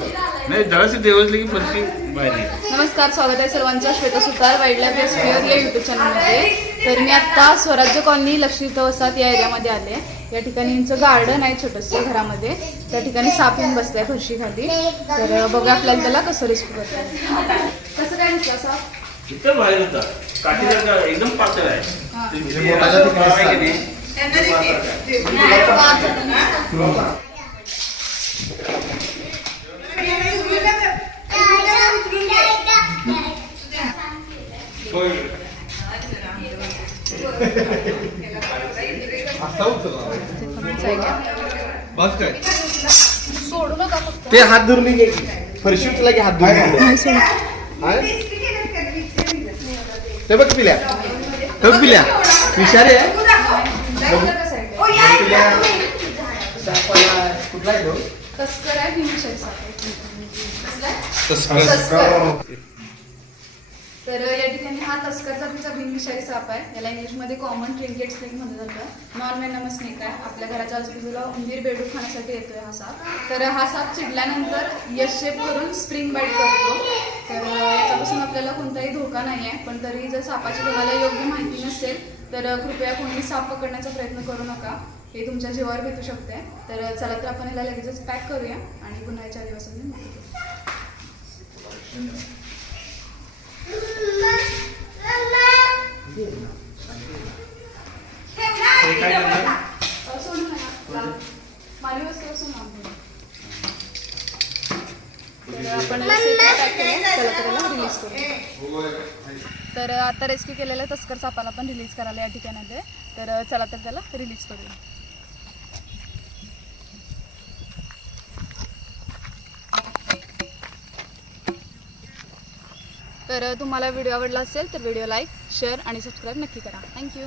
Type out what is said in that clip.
हो. नाही जराशी देवसली की फरशी बाहेर. नमस्कार स्वागत आहे सर्वांचं. Shweta Sutar wild life rescuer या युट्यूब चॅनलमध्ये तर मी आत्ता स्वराज्य कॉलनी लक्ष्मी वसात या एरियामध्ये आले. या ठिकाणी यांचं गार्डन आहे छोटंसं घरामध्ये. त्या ठिकाणी साप येऊन बसलाय फरशी खाली. तर बघा आपल्याला त्याला कसं रेस्क्यू करतात कसं काय दिसलं साप? इथं बाहेर होता. एकदम पातळ आहे. सोडू नका फक्त ते हात धरून घे फरशी उचला की हात धरून हा? ते बघ पिल्या. हो पिल्या. विषारी आहे. पिल्या सापाला कुठला आहे? तस्कर आहे भीमशेर साप आहे. कसला आहे? तस्कर. तर या ठिकाणी हा तस्करचा तुमचा भिनविषारी साप आहे. याला इंग्लिशमध्ये कॉमन ट्रिंकेट स्नेक म्हणलं जातं. नॉन वेनमस स्नेक आहे. आपल्या घराच्या आजूबाजूला उंदीर बेडूक खाण्यासाठी येतोय हा साप. तर हा साप चिडल्यानंतर यश शेप करून स्प्रिंग बाईट करतो. तर याच्यापासून आपल्याला कोणताही धोका नाही आहे पण तरी जर सापाची तुम्हाला योग्य माहिती नसेल तर कृपया कोणी साप पकडण्याचा प्रयत्न करू नका. हे तुमच्या जीवावर भेटू शकते. तर चला तर आपण याला लगेचच पॅक करूया आणि पुन्हा याच्या दिवसांनी माहिती करू. अ, सोडू नका. माली वस्तूपासून लांब ठेवा. तर आपण रिलीज करू तर आता रेस्क्यू केलेल्या तस्कर सापाला पण रिलीज करायला या ठिकाणामध्ये. तर चला तर त्याला रिलीज करूया. तर तुम्हाला व्हिडिओ आवडला असेल तर व्हिडिओ लाईक शेअर आणि सबस्क्राईब नक्की करा. Thank you